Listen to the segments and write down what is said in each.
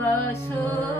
was so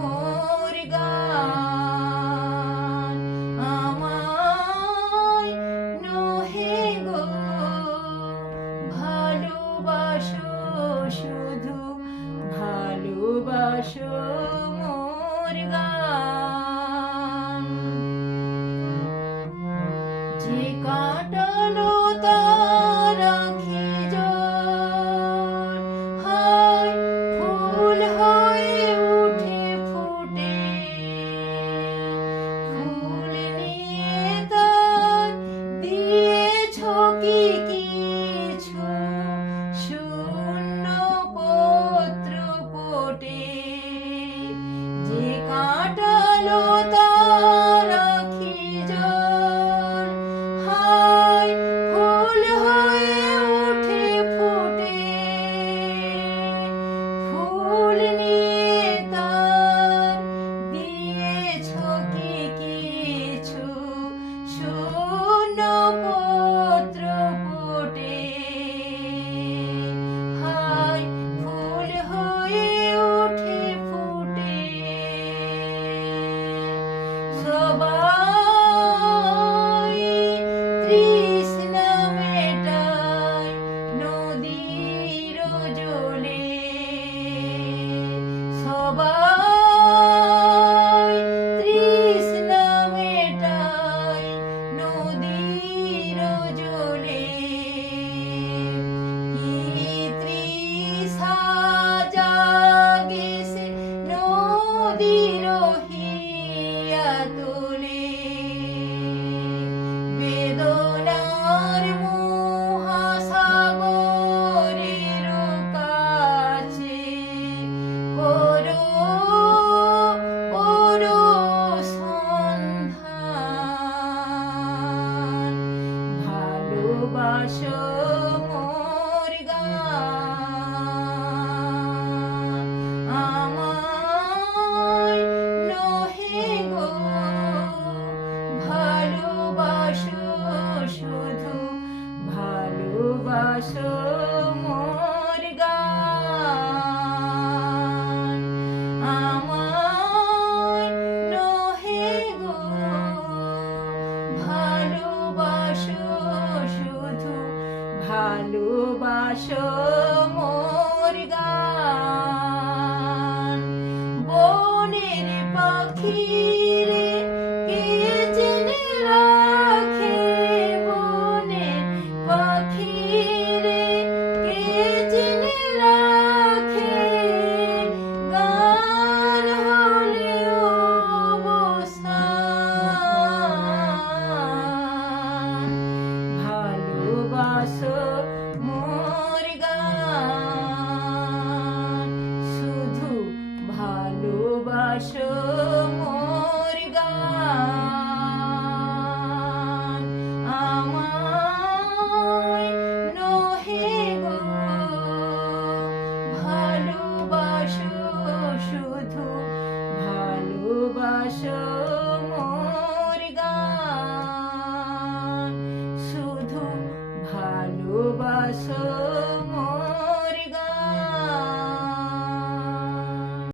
মোর গান। আমায় শুধু ভালোবাসো মোর ভালোবাসো মোর গান। আমায় নহে গো ভালোবাসো শুধু ভালোবাসো